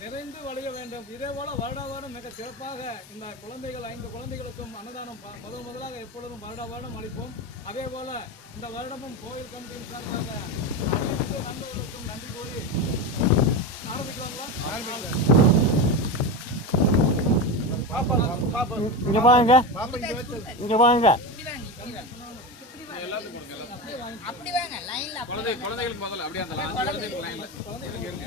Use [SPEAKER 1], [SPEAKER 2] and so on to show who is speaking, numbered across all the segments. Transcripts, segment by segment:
[SPEAKER 1] நிறைந்து வழிய வேண்டும். இதே போல வருடா வருடம் மிக சிறப்பாக இந்த குழந்தைகள் ஐந்து குழந்தைகளுக்கும் அன்னதானம் முதல் முதலாக எப்பொழுதும் வருடா வருடம் அளிப்போம். அதே போல இந்த வருடமும் கோயில் கமிட்டியின் சார்பாக அனைத்து நண்பர்களுக்கும் நன்றி கூறி ஆரம்பிக்கலாங்களா? பாப்பா பாப்பா
[SPEAKER 2] இங்க வாங்க. இங்க வாங்க.
[SPEAKER 3] அப்படி வாங்க லைன்ல
[SPEAKER 4] குழந்தை குழந்தைகளுக்கு முதல்ல அப்படியே அந்த அஞ்சு குழந்தைகளுக்கு லைன்ல
[SPEAKER 3] இருங்க.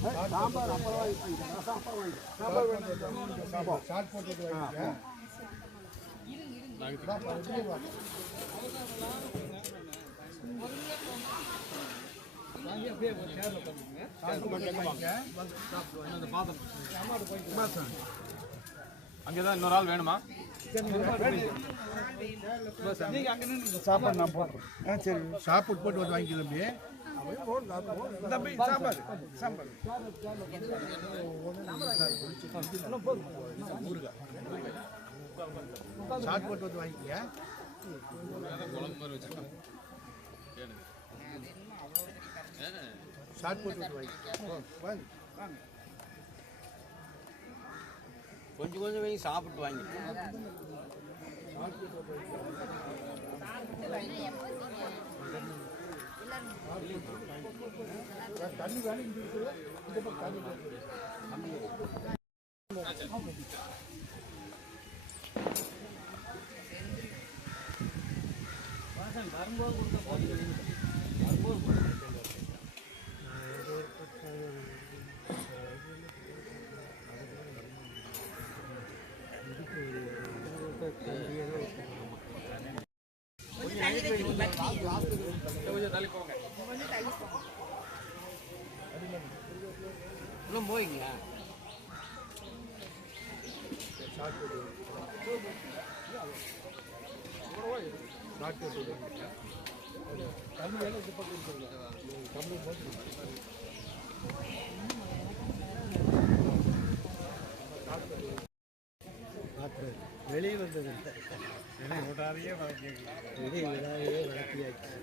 [SPEAKER 3] இப்படி வா மூன்று பாதத்துக்கு
[SPEAKER 1] வாங்கி அப்படியே ஒரு சேர்ல உட்காந்துங்க
[SPEAKER 4] அங்கேதான் இன்னொரு ஆள் வேணுமா
[SPEAKER 5] சாப்பாடு நான் போடுறேன் ஆ சரி. சாப்பாடு போட்டு வந்து வாங்கி தம்பி சாம்பார் சாம்பார் போட்டு வந்து வாங்கிக்கியா
[SPEAKER 4] குழம்பு மாதிரி
[SPEAKER 5] போட்டு வந்து வாங்கிக்கோ வாங்க வாங்க
[SPEAKER 2] கொஞ்சம் கொஞ்சம் வாங்கி சாப்பிட்டு வாங்கி.
[SPEAKER 3] தண்ணி வேணும் வைக்கணும் பத்தி
[SPEAKER 4] கொஞ்சம் தள்ளி போங்க.
[SPEAKER 2] உள்ள போய்ங்களா
[SPEAKER 5] சாட் வேலை இந்த பக்கம் இருக்குல்ல வெளியே வந்தது வெளியே விடாதையே வெளியே விடாதையே வளர்த்தியாச்சு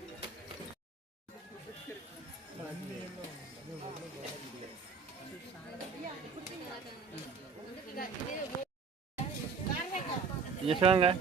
[SPEAKER 3] 你说呢？